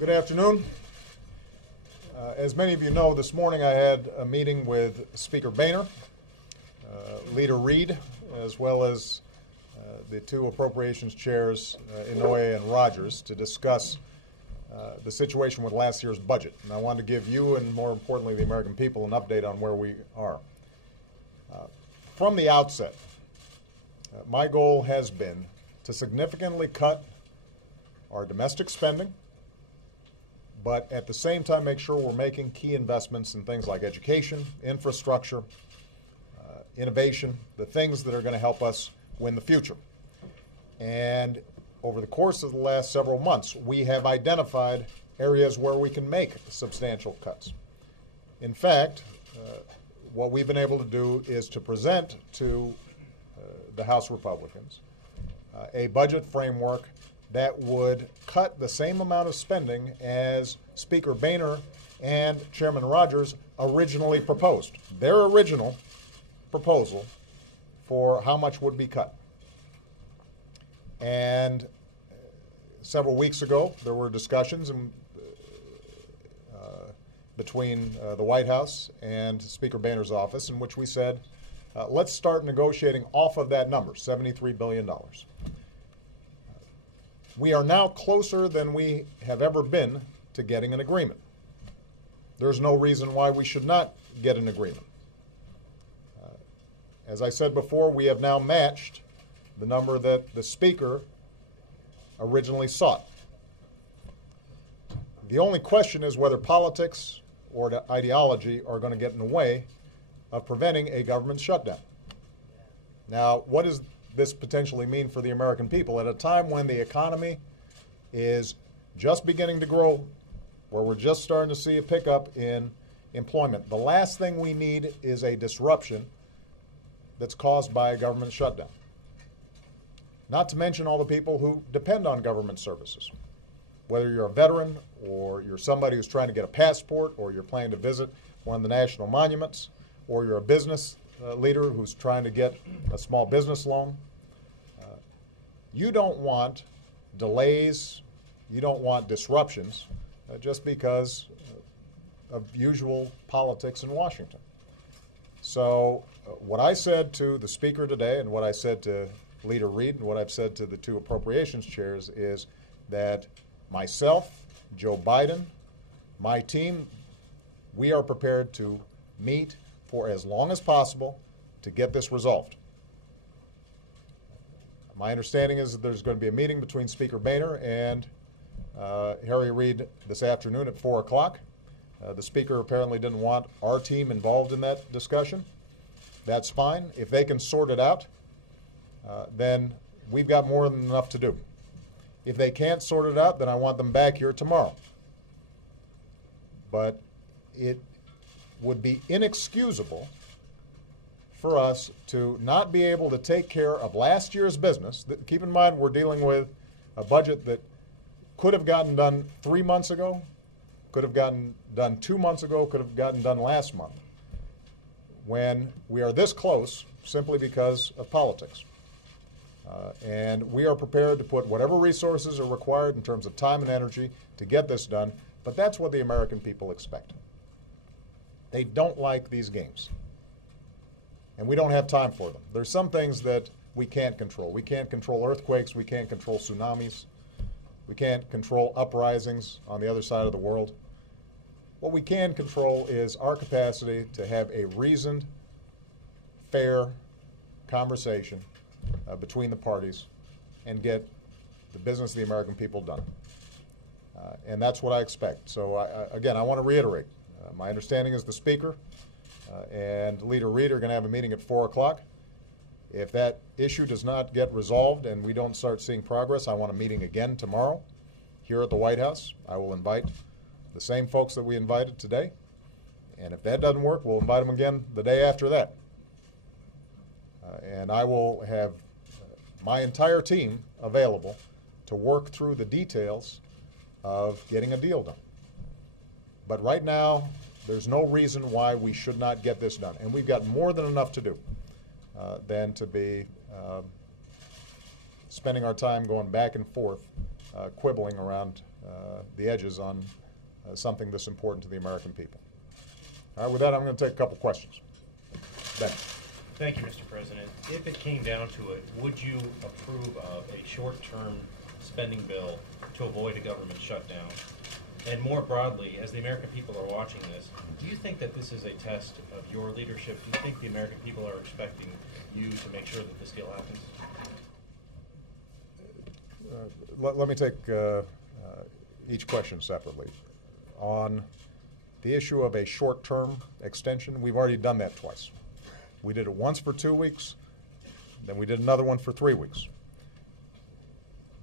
Good afternoon. As many of you know, this morning I had a meeting with Speaker Boehner, Leader Reid, as well as the two appropriations chairs, Inouye and Rogers, to discuss the situation with last year's budget. And I wanted to give you, and more importantly the American people, an update on where we are. From the outset, my goal has been to significantly cut our domestic spending, but at the same time make sure we're making key investments in things like education, infrastructure, innovation, the things that are going to help us win the future. And over the course of the last several months, we have identified areas where we can make substantial cuts. In fact, what we've been able to do is to present to the House Republicans a budget framework that would cut the same amount of spending as Speaker Boehner and Chairman Rogers originally proposed. Their original proposal for how much would be cut. And several weeks ago, there were discussions between the White House and Speaker Boehner's office in which we said, let's start negotiating off of that number, $73 billion. We are now closer than we have ever been to getting an agreement. There's no reason why we should not get an agreement. As I said before, we have now matched the number that the Speaker originally sought. The only question is whether politics or the ideology are going to get in the way of preventing a government shutdown. Now, what does this potentially mean for the American people at a time when the economy is just beginning to grow, where we're just starting to see a pickup in employment? The last thing we need is a disruption that's caused by a government shutdown. Not to mention all the people who depend on government services. Whether you're a veteran or you're somebody who's trying to get a passport or you're planning to visit one of the national monuments or you're a business leader who's trying to get a small business loan. You don't want delays, you don't want disruptions just because of usual politics in Washington. So what I said to the Speaker today and what I said to Leader Reid and what I've said to the two appropriations chairs is that myself, Joe Biden, my team, we are prepared to meet for as long as possible to get this resolved. My understanding is that there's going to be a meeting between Speaker Boehner and Harry Reid this afternoon at 4 o'clock. The Speaker apparently didn't want our team involved in that discussion. That's fine. If they can sort it out, then we've got more than enough to do. If they can't sort it out, then I want them back here tomorrow. But it would be inexcusable for us to not be able to take care of last year's business. Keep in mind, we're dealing with a budget that could have gotten done 3 months ago, could have gotten done 2 months ago, could have gotten done last month, when we are this close simply because of politics. And we are prepared to put whatever resources are required in terms of time and energy to get this done, but that's what the American people expect. They don't like these games. And we don't have time for them. There's some things that we can't control. We can't control earthquakes. We can't control tsunamis. We can't control uprisings on the other side of the world. What we can control is our capacity to have a reasoned, fair conversation between the parties and get the business of the American people done. And that's what I expect. So, again, I want to reiterate. My understanding is the Speaker and Leader Reid are going to have a meeting at 4 o'clock. If that issue does not get resolved and we don't start seeing progress, I want a meeting again tomorrow here at the White House. I will invite the same folks that we invited today. And if that doesn't work, we'll invite them again the day after that. And I will have my entire team available to work through the details of getting a deal done. But right now, there's no reason why we should not get this done. And we've got more than enough to do than to be spending our time going back and forth, quibbling around the edges on something that's important to the American people. All right, with that, I'm going to take a couple questions. Ben. Thank you, Mr. President. If it came down to it, would you approve of a short-term spending bill to avoid a government shutdown? And more broadly, as the American people are watching this, do you think that this is a test of your leadership? Do you think the American people are expecting you to make sure that this deal happens? Let me take each question separately. On the issue of a short-term extension, we've already done that twice. We did it once for 2 weeks, then we did another one for 3 weeks.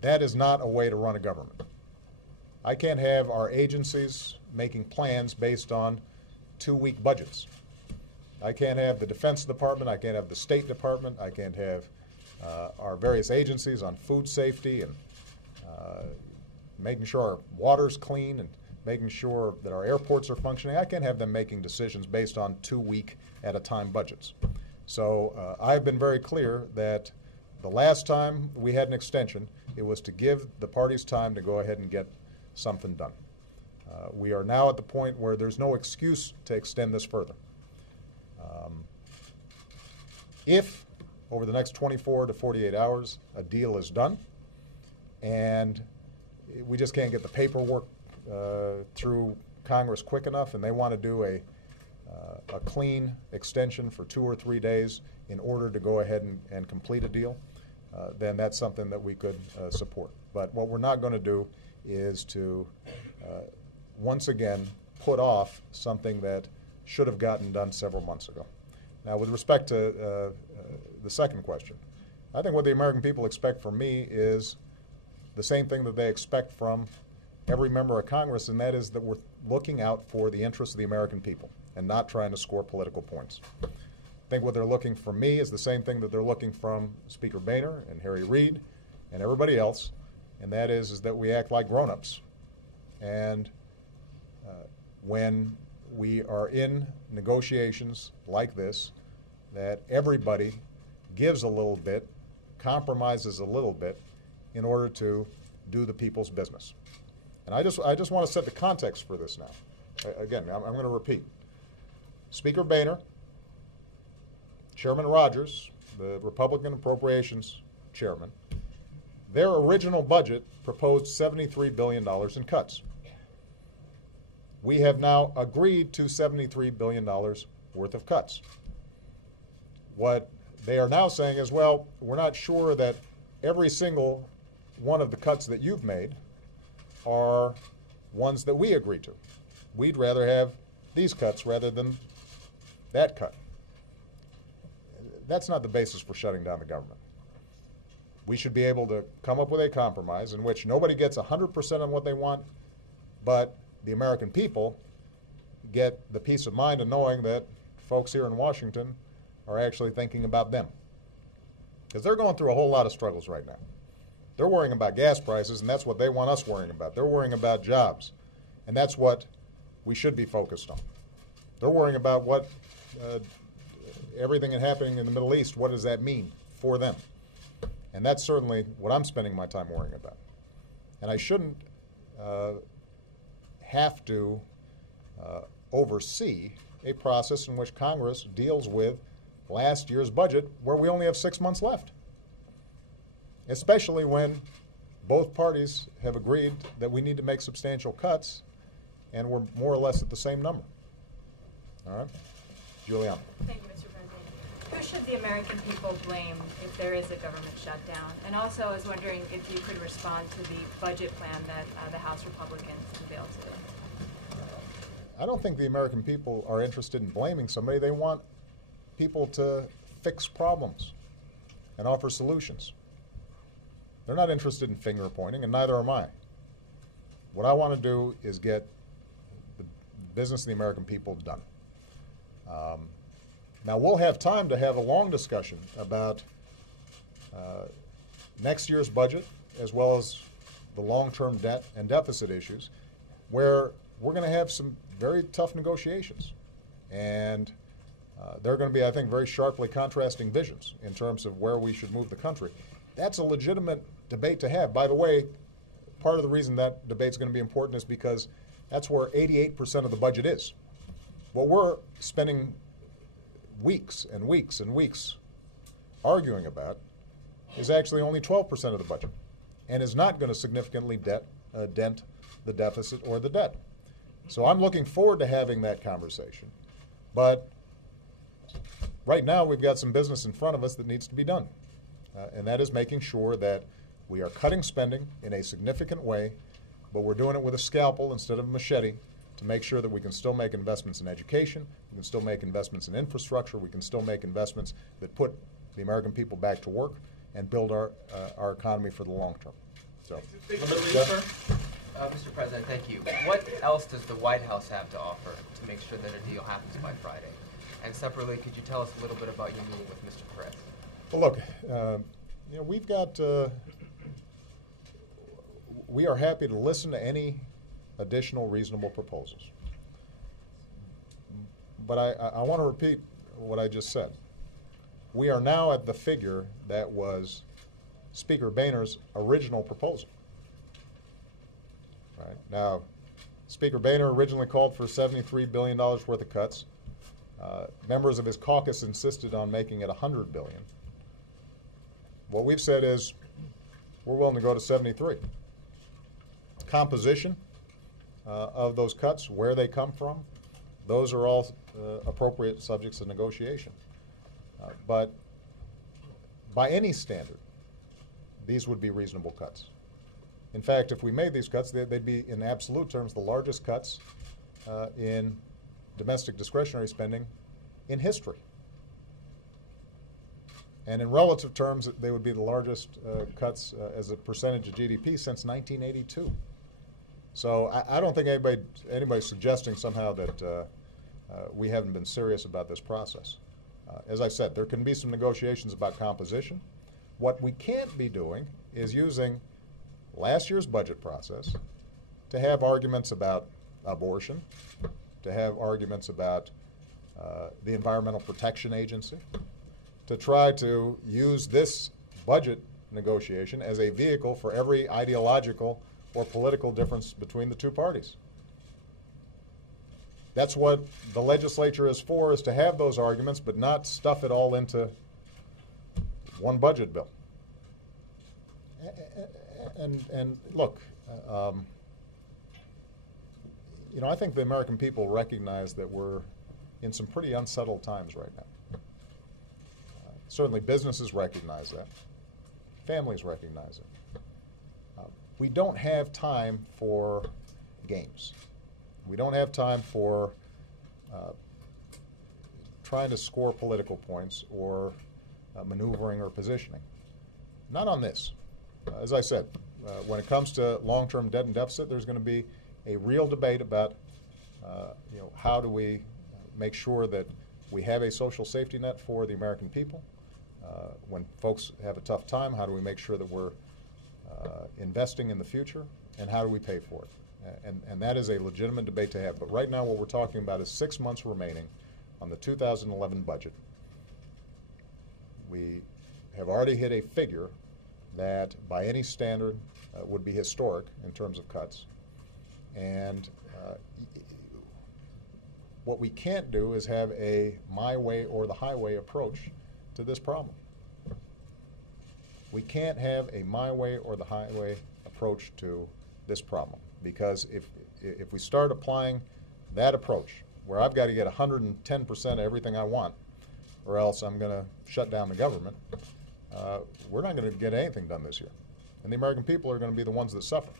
That is not a way to run a government. I can't have our agencies making plans based on 2-week budgets. I can't have the Defense Department, I can't have the State Department, I can't have our various agencies on food safety and making sure our water's clean and making sure that our airports are functioning. I can't have them making decisions based on 2-week at a time budgets. So I've been very clear that the last time we had an extension, it was to give the parties time to go ahead and get something done. We are now at the point where there's no excuse to extend this further. If over the next 24 to 48 hours a deal is done and we just can't get the paperwork through Congress quick enough and they want to do a clean extension for 2 or 3 days in order to go ahead and complete a deal, then that's something that we could support. But what we're not going to do is to once again put off something that should have gotten done several months ago. Now, with respect to the second question, I think what the American people expect from me is the same thing that they expect from every member of Congress, and that is that we're looking out for the interests of the American people and not trying to score political points. I think what they're looking from me is the same thing that they're looking from Speaker Boehner and Harry Reid and everybody else, and that is that we act like grown-ups. And when we are in negotiations like this, that everybody gives a little bit, compromises a little bit in order to do the people's business. And I just want to set the context for this now. Again, I'm going to repeat. Speaker Boehner, Chairman Rogers, the Republican Appropriations Chairman, their original budget proposed $73 billion in cuts. We have now agreed to $73 billion worth of cuts. What they are now saying is, well, we're not sure that every single one of the cuts that you've made are ones that we agreed to. We'd rather have these cuts rather than that cut. That's not the basis for shutting down the government. We should be able to come up with a compromise in which nobody gets 100% on what they want, but the American people get the peace of mind of knowing that folks here in Washington are actually thinking about them. Because they're going through a whole lot of struggles right now. They're worrying about gas prices, and that's what they want us worrying about. They're worrying about jobs, and that's what we should be focused on. They're worrying about what everything that's happening in the Middle East, what does that mean for them? And that's certainly what I'm spending my time worrying about. And I shouldn't have to oversee a process in which Congress deals with last year's budget where we only have 6 months left, especially when both parties have agreed that we need to make substantial cuts and we're more or less at the same number. All right? Juliana. Thank you, Mr. President. Who should the American people blame if there is a government shutdown? And also, I was wondering if you could respond to the budget plan that the House Republicans unveiled today. I don't think the American people are interested in blaming somebody. They want people to fix problems and offer solutions. They're not interested in finger pointing, and neither am I. What I want to do is get the business of the American people done. Now, we'll have time to have a long discussion about next year's budget as well as the long-term debt and deficit issues, where we're going to have some very tough negotiations. And they're going to be, I think, very sharply contrasting visions in terms of where we should move the country. That's a legitimate debate to have. By the way, part of the reason that debate's going to be important is because that's where 88% of the budget is. What we're spending weeks and weeks and weeks arguing about is actually only 12% of the budget and is not going to significantly dent the deficit or the debt. So I'm looking forward to having that conversation. But right now we've got some business in front of us that needs to be done. And that is making sure that we are cutting spending in a significant way, but we're doing it with a scalpel instead of a machete to make sure that we can still make investments in education, we can still make investments in infrastructure, we can still make investments that put the American people back to work and build our economy for the long term. So, Mr. President, thank you. What else does the White House have to offer to make sure that a deal happens by Friday? And separately, could you tell us a little bit about your meeting with Mr. Perez? Well, look, you know, we've got. We are happy to listen to any additional reasonable proposals. But I want to repeat what I just said. We are now at the figure that was Speaker Boehner's original proposal. Right. Now, Speaker Boehner originally called for $73 billion worth of cuts. Members of his caucus insisted on making it $100 billion. What we've said is we're willing to go to 73. Composition of those cuts, where they come from, those are all appropriate subjects of negotiation. But by any standard, these would be reasonable cuts. In fact, if we made these cuts, they'd be, in absolute terms, the largest cuts in domestic discretionary spending in history. And in relative terms, they would be the largest cuts as a percentage of GDP since 1982. So I don't think anybody's suggesting somehow that we haven't been serious about this process. As I said, there can be some negotiations about composition. What we can't be doing is using last year's budget process to have arguments about abortion, to have arguments about the Environmental Protection Agency, to try to use this budget negotiation as a vehicle for every ideological or political difference between the two parties. That's what the legislature is for, is to have those arguments, but not stuff it all into one budget bill. And look, you know, I think the American people recognize that we're in some pretty unsettled times right now. Certainly businesses recognize that. Families recognize it. We don't have time for games. We don't have time for trying to score political points or maneuvering or positioning. Not on this. As I said, when it comes to long-term debt and deficit, there's going to be a real debate about you know, how do we make sure that we have a social safety net for the American people. When folks have a tough time, how do we make sure that we're investing in the future, and how do we pay for it? And that is a legitimate debate to have. But right now what we're talking about is 6 months remaining on the 2011 budget. We have already hit a figure that by any standard would be historic in terms of cuts. And what we can't do is have a my way or the highway approach to this problem. We can't have a my way or the highway approach to this problem, because if we start applying that approach, where I've got to get 110% of everything I want, or else I'm going to shut down the government, we're not going to get anything done this year. And the American people are going to be the ones that suffer.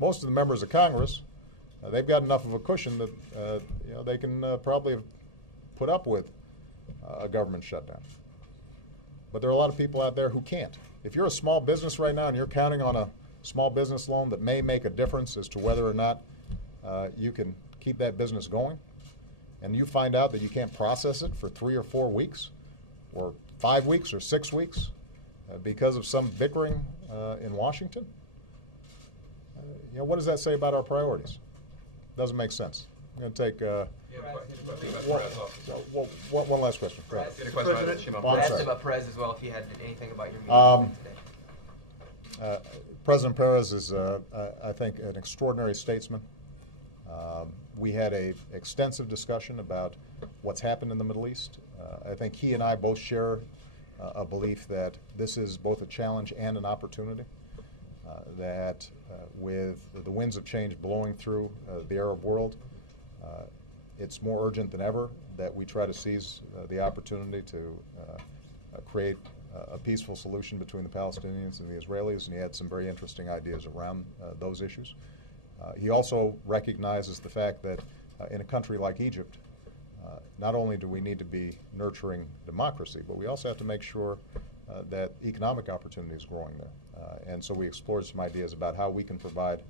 Most of the members of Congress, they've got enough of a cushion that you know, they can probably put up with a government shutdown. But there are a lot of people out there who can't. If you're a small business right now and you're counting on a small business loan that may make a difference as to whether or not you can keep that business going, and you find out that you can't process it for 3 or 4 weeks, or 5 weeks or 6 weeks, because of some bickering in Washington, you know, what does that say about our priorities? Doesn't make sense. I'm going to take one last question. I asked about Perez as well, if you had anything about your meeting today. President Perez is, I think, an extraordinary statesman. We had an extensive discussion about what's happened in the Middle East. I think he and I both share a belief that this is both a challenge and an opportunity, that with the winds of change blowing through the Arab world, it's more urgent than ever that we try to seize the opportunity to create a peaceful solution between the Palestinians and the Israelis, and he had some very interesting ideas around those issues. He also recognizes the fact that in a country like Egypt, not only do we need to be nurturing democracy, but we also have to make sure that economic opportunity is growing there. And so we explored some ideas about how we can provide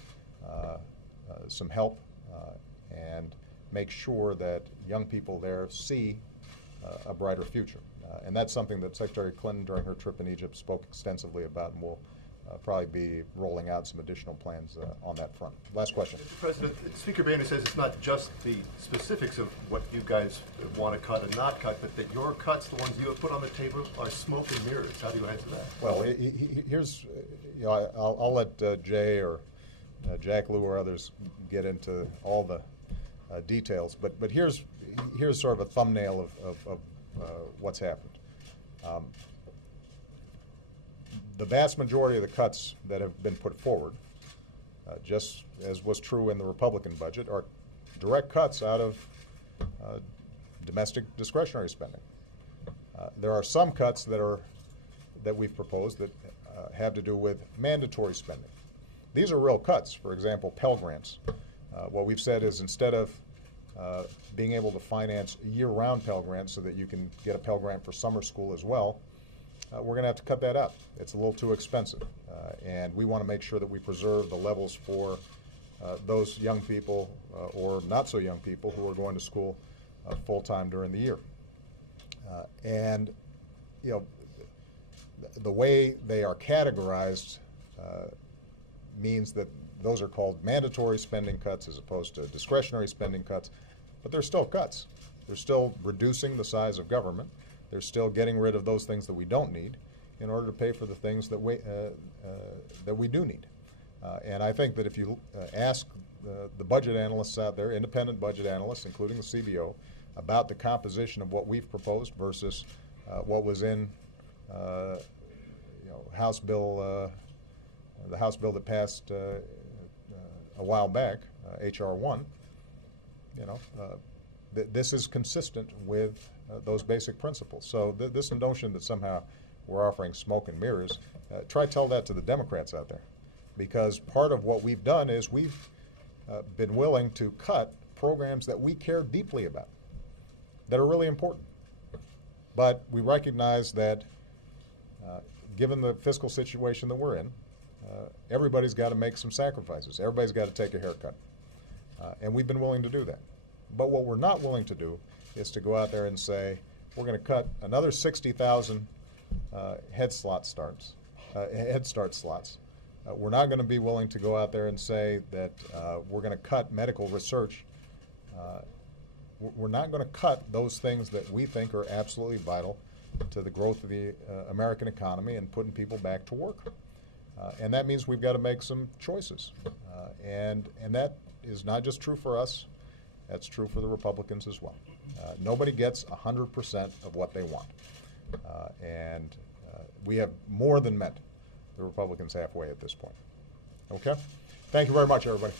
some help and make sure that young people there see a brighter future. And that's something that Secretary Clinton, during her trip in Egypt, spoke extensively about, and we'll probably be rolling out some additional plans on that front. Last question. Mr. President, Speaker Boehner says it's not just the specifics of what you guys want to cut and not cut, but that your cuts, the ones you have put on the table, are smoke and mirrors. How do you answer that? Well, here's, you know, I'll let Jay or Jack Lew or others get into all the details, but here's sort of a thumbnail of what's happened. The vast majority of the cuts that have been put forward, just as was true in the Republican budget, are direct cuts out of domestic discretionary spending. There are some cuts that we've proposed that have to do with mandatory spending. These are real cuts. For example, Pell Grants. What we've said is, instead of being able to finance year-round Pell Grants so that you can get a Pell Grant for summer school as well, we're going to have to cut that out. It's a little too expensive. And we want to make sure that we preserve the levels for those young people or not so young people who are going to school full-time during the year. And, you know, the way they are categorized means that those are called mandatory spending cuts as opposed to discretionary spending cuts, but they're still cuts. They're still reducing the size of government. They're still getting rid of those things that we don't need in order to pay for the things that we do need. And I think that if you ask the budget analysts out there, independent budget analysts, including the CBO, about the composition of what we've proposed versus what was in House bill, the House bill that passed a while back, H.R. 1, this is consistent with those basic principles. So this notion that somehow we're offering smoke and mirrors, try tell that to the Democrats out there. Because part of what we've done is we've been willing to cut programs that we care deeply about, that are really important. But we recognize that given the fiscal situation that we're in, everybody's got to make some sacrifices. Everybody's got to take a haircut. And we've been willing to do that. But what we're not willing to do is to go out there and say, we're going to cut another 60,000 Head Start slots. We're not going to be willing to go out there and say that we're going to cut medical research. We're not going to cut those things that we think are absolutely vital to the growth of the American economy and putting people back to work. And that means we've got to make some choices. And that is not just true for us. That's true for the Republicans as well. Nobody gets 100% of what they want. And we have more than met the Republicans halfway at this point. Okay? Thank you very much, everybody.